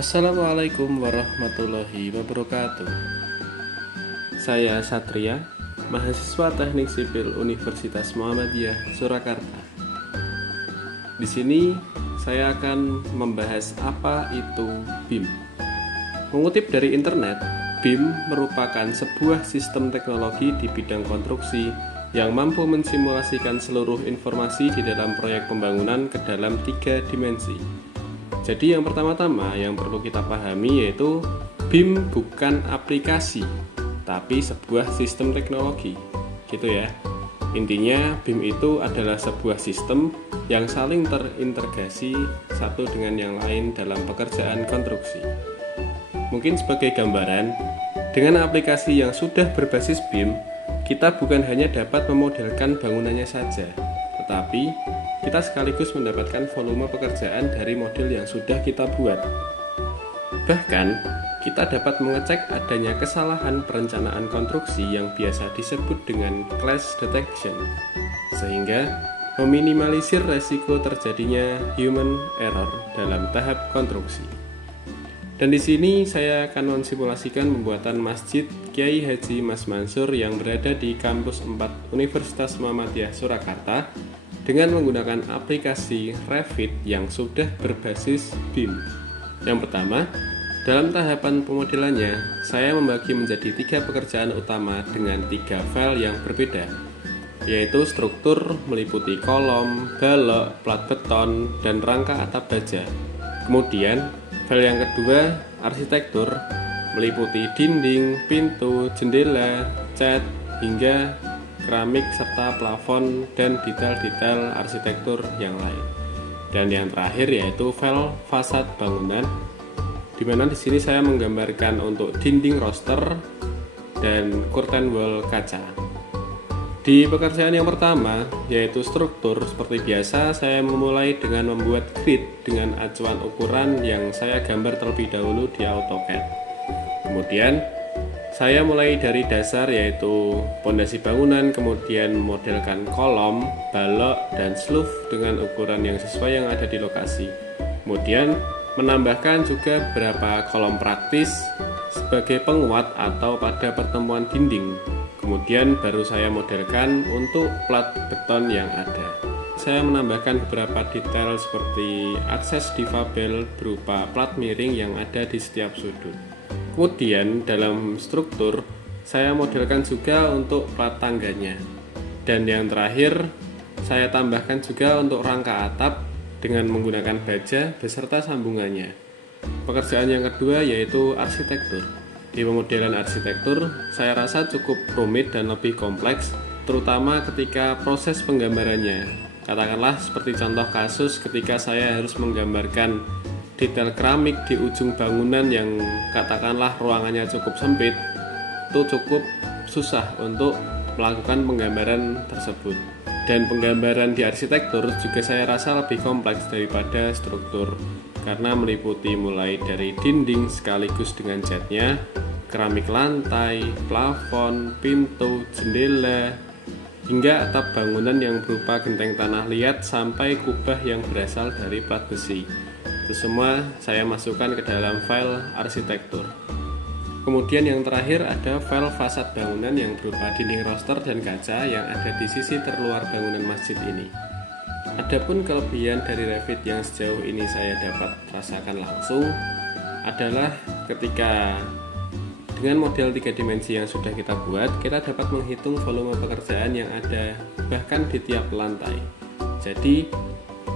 Assalamualaikum warahmatullahi wabarakatuh. Saya Satria, mahasiswa Teknik Sipil Universitas Muhammadiyah Surakarta. Di sini saya akan membahas apa itu BIM. Mengutip dari internet, BIM merupakan sebuah sistem teknologi di bidang konstruksi yang mampu mensimulasikan seluruh informasi di dalam proyek pembangunan ke dalam 3 dimensi. Jadi yang pertama-tama yang perlu kita pahami yaitu BIM bukan aplikasi, tapi sebuah sistem teknologi, gitu ya. Intinya BIM itu adalah sebuah sistem yang saling terintegrasi satu dengan yang lain dalam pekerjaan konstruksi. Mungkin sebagai gambaran, dengan aplikasi yang sudah berbasis BIM, kita bukan hanya dapat memodelkan bangunannya saja, tetapi kita sekaligus mendapatkan volume pekerjaan dari model yang sudah kita buat. Bahkan, kita dapat mengecek adanya kesalahan perencanaan konstruksi yang biasa disebut dengan clash detection, sehingga meminimalisir resiko terjadinya human error dalam tahap konstruksi. Dan di sini saya akan mensimulasikan pembuatan Masjid Kiai Haji Mas Mansur yang berada di kampus 4 Universitas Muhammadiyah Surakarta dengan menggunakan aplikasi Revit yang sudah berbasis BIM. Yang pertama, dalam tahapan pemodelannya, saya membagi menjadi 3 pekerjaan utama dengan 3 file yang berbeda, yaitu struktur meliputi kolom, balok, plat beton, dan rangka atap baja. Kemudian, file yang kedua, arsitektur, meliputi dinding, pintu, jendela, cat, hingga keramik serta plafon dan detail-detail arsitektur yang lain. Dan yang terakhir yaitu file fasad bangunan, di mana di sini saya menggambarkan untuk dinding roster dan curtain wall kaca. Di pekerjaan yang pertama yaitu struktur, seperti biasa saya memulai dengan membuat grid dengan acuan ukuran yang saya gambar terlebih dahulu di AutoCAD. Kemudian saya mulai dari dasar yaitu pondasi bangunan, kemudian modelkan kolom, balok, dan sloof dengan ukuran yang sesuai yang ada di lokasi. Kemudian menambahkan juga beberapa kolom praktis sebagai penguat atau pada pertemuan dinding. Kemudian baru saya modelkan untuk plat beton yang ada. Saya menambahkan beberapa detail seperti akses difabel berupa plat miring yang ada di setiap sudut. Kemudian dalam struktur saya modelkan juga untuk plat tangganya. Dan yang terakhir saya tambahkan juga untuk rangka atap dengan menggunakan baja beserta sambungannya. Pekerjaan yang kedua yaitu arsitektur. Di pemodelan arsitektur saya rasa cukup rumit dan lebih kompleks, terutama ketika proses penggambarannya. Katakanlah seperti contoh kasus ketika saya harus menggambarkan detail keramik di ujung bangunan yang katakanlah ruangannya cukup sempit, itu cukup susah untuk melakukan penggambaran tersebut. Dan penggambaran di arsitektur juga saya rasa lebih kompleks daripada struktur, karena meliputi mulai dari dinding sekaligus dengan catnya, keramik lantai, plafon, pintu, jendela, hingga atap bangunan yang berupa genteng tanah liat sampai kubah yang berasal dari plat besi. Itu semua saya masukkan ke dalam file arsitektur. Kemudian yang terakhir ada file fasad bangunan yang berupa dinding roster dan kaca yang ada di sisi terluar bangunan masjid ini. Adapun kelebihan dari Revit yang sejauh ini saya dapat rasakan langsung adalah ketika dengan model 3 dimensi yang sudah kita buat, kita dapat menghitung volume pekerjaan yang ada bahkan di tiap lantai. Jadi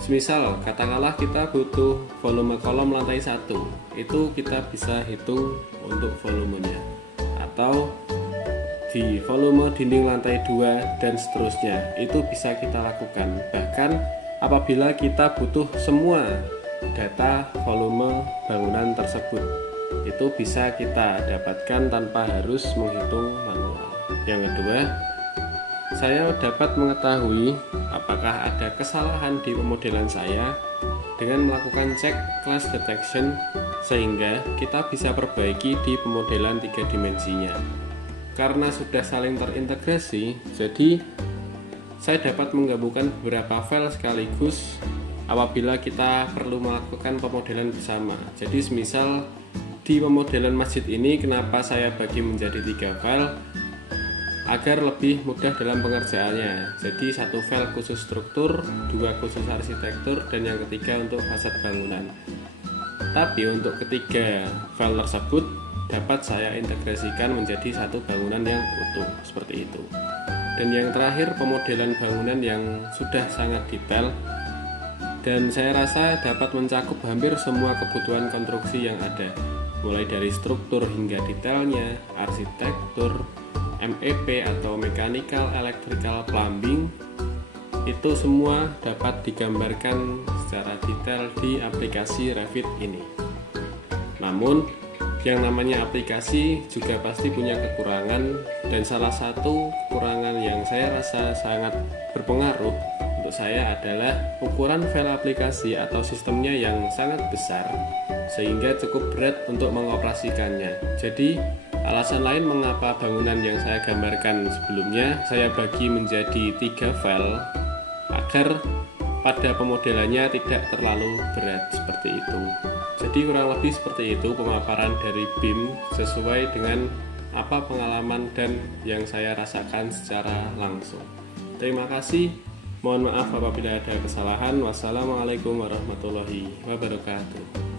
semisal katakanlah kita butuh volume kolom lantai 1, itu kita bisa hitung untuk volumenya, atau di volume dinding lantai 2 dan seterusnya, itu bisa kita lakukan. Bahkan apabila kita butuh semua data volume bangunan tersebut, itu bisa kita dapatkan tanpa harus menghitung manual. Yang kedua, saya dapat mengetahui apakah ada kesalahan di pemodelan saya dengan melakukan cek clash detection, sehingga kita bisa perbaiki di pemodelan 3 dimensinya. Karena sudah saling terintegrasi, jadi saya dapat menggabungkan beberapa file sekaligus apabila kita perlu melakukan pemodelan bersama. Jadi semisal di pemodelan masjid ini, kenapa saya bagi menjadi 3 file agar lebih mudah dalam pengerjaannya. Jadi 1 file khusus struktur, 2 khusus arsitektur, dan yang ketiga untuk fasad bangunan. Tapi untuk ketiga file tersebut dapat saya integrasikan menjadi 1 bangunan yang utuh seperti itu. Dan yang terakhir, pemodelan bangunan yang sudah sangat detail dan saya rasa dapat mencakup hampir semua kebutuhan konstruksi yang ada, mulai dari struktur hingga detailnya, arsitektur, MEP atau mechanical, electrical, plumbing. Itu semua dapat digambarkan secara detail di aplikasi Revit ini. Namun, yang namanya aplikasi juga pasti punya kekurangan, dan salah satu kekurangan yang saya rasa sangat berpengaruh untuk saya adalah ukuran file aplikasi atau sistemnya yang sangat besar sehingga cukup berat untuk mengoperasikannya. Jadi alasan lain mengapa bangunan yang saya gambarkan sebelumnya saya bagi menjadi 3 file agar pada pemodelannya tidak terlalu berat seperti itu. Jadi kurang lebih seperti itu pemaparan dari BIM sesuai dengan apa pengalaman dan yang saya rasakan secara langsung. Terima kasih. Mohon maaf apabila ada kesalahan. Wassalamualaikum warahmatullahi wabarakatuh.